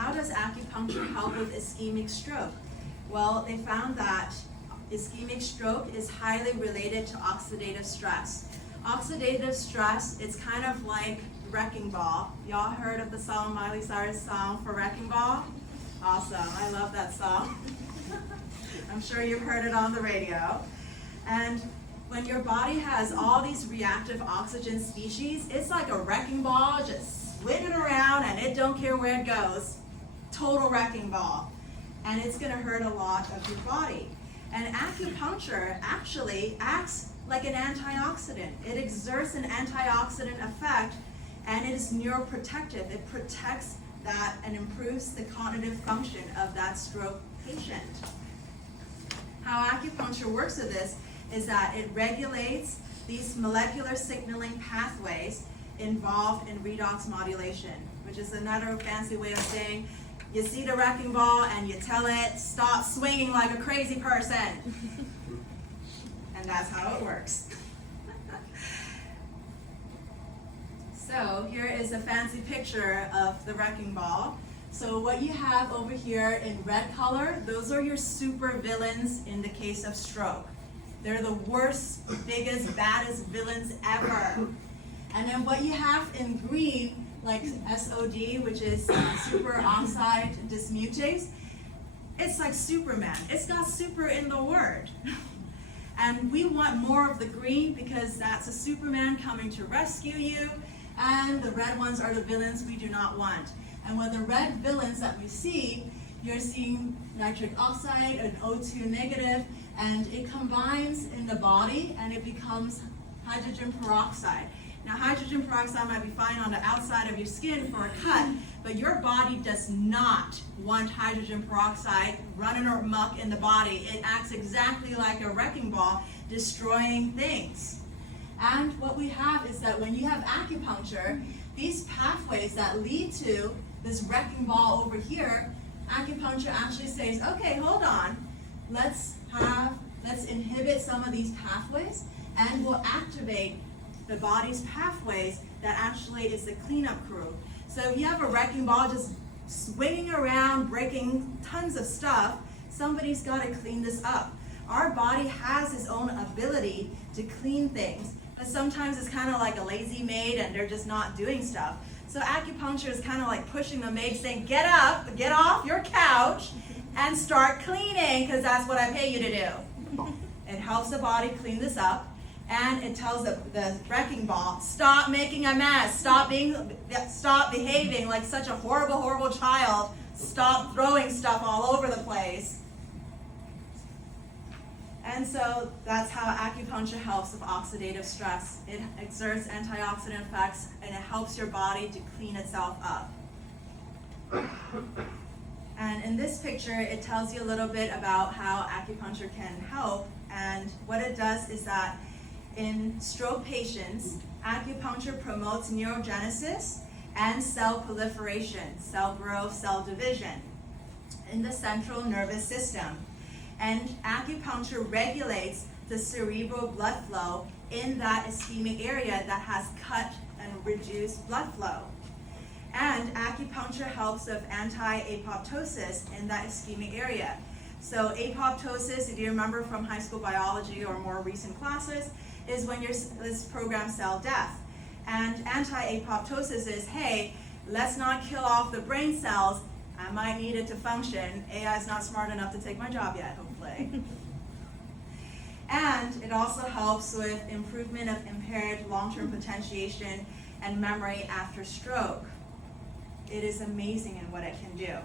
how does acupuncture help with ischemic stroke? Well, they found that ischemic stroke is highly related to oxidative stress. Oxidative stress, it's kind of like wrecking ball. Y'all heard of the song, Miley Cyrus song for Wrecking Ball? Awesome, I love that song. I'm sure you've heard it on the radio. And when your body has all these reactive oxygen species, it's like a wrecking ball just swinging around and it don't care where it goes. Total wrecking ball. And it's gonna hurt a lot of your body. And acupuncture actually acts like an antioxidant. It exerts an antioxidant effect and it is neuroprotective. It protects that and improves the cognitive function of that stroke patient. How acupuncture works with this is that it regulates these molecular signaling pathways involved in redox modulation, which is another fancy way of saying you see the wrecking ball and you tell it, stop swinging like a crazy person. And that's how it works. So here is a fancy picture of the wrecking ball. So what you have over here in red color, those are your super villains in the case of stroke. They're the worst, biggest, baddest villains ever. And then what you have in green, like SOD, which is superoxide dismutase, it's like Superman. It's got super in the word. And we want more of the green because that's a Superman coming to rescue you, and the red ones are the villains we do not want. And with the red villains that we see, you're seeing nitric oxide, an O2 negative, and it combines in the body and it becomes hydrogen peroxide. Now, hydrogen peroxide might be fine on the outside of your skin for a cut, but your body does not want hydrogen peroxide running amok in the body. It acts exactly like a wrecking ball, destroying things. And what we have is that when you have acupuncture, these pathways that lead to this wrecking ball over here, acupuncture actually says, okay, hold on, let's inhibit some of these pathways and we'll activate the body's pathways that actually is the cleanup crew. So if you have a wrecking ball just swinging around, breaking tons of stuff, somebody's got to clean this up. Our body has its own ability to clean things, but sometimes it's kind of like a lazy maid and they're just not doing stuff. So acupuncture is kind of like pushing the maid saying, get up, get off your couch and start cleaning because that's what I pay you to do. It helps the body clean this up. And it tells the wrecking ball, stop making a mess, stop behaving like such a horrible, horrible child, stop throwing stuff all over the place. And so that's how acupuncture helps with oxidative stress. It exerts antioxidant effects and it helps your body to clean itself up. And in this picture, it tells you a little bit about how acupuncture can help. And what it does is that in stroke patients, acupuncture promotes neurogenesis and cell proliferation, cell growth, cell division in the central nervous system. And acupuncture regulates the cerebral blood flow in that ischemic area that has cut and reduced blood flow. And acupuncture helps with anti-apoptosis in that ischemic area. So apoptosis, if you remember from high school biology or more recent classes, is when this program cell death. And anti-apoptosis is, hey, let's not kill off the brain cells. I might need it to function. AI is not smart enough to take my job yet, hopefully. And it also helps with improvement of impaired long-term potentiation and memory after stroke. It is amazing in what it can do.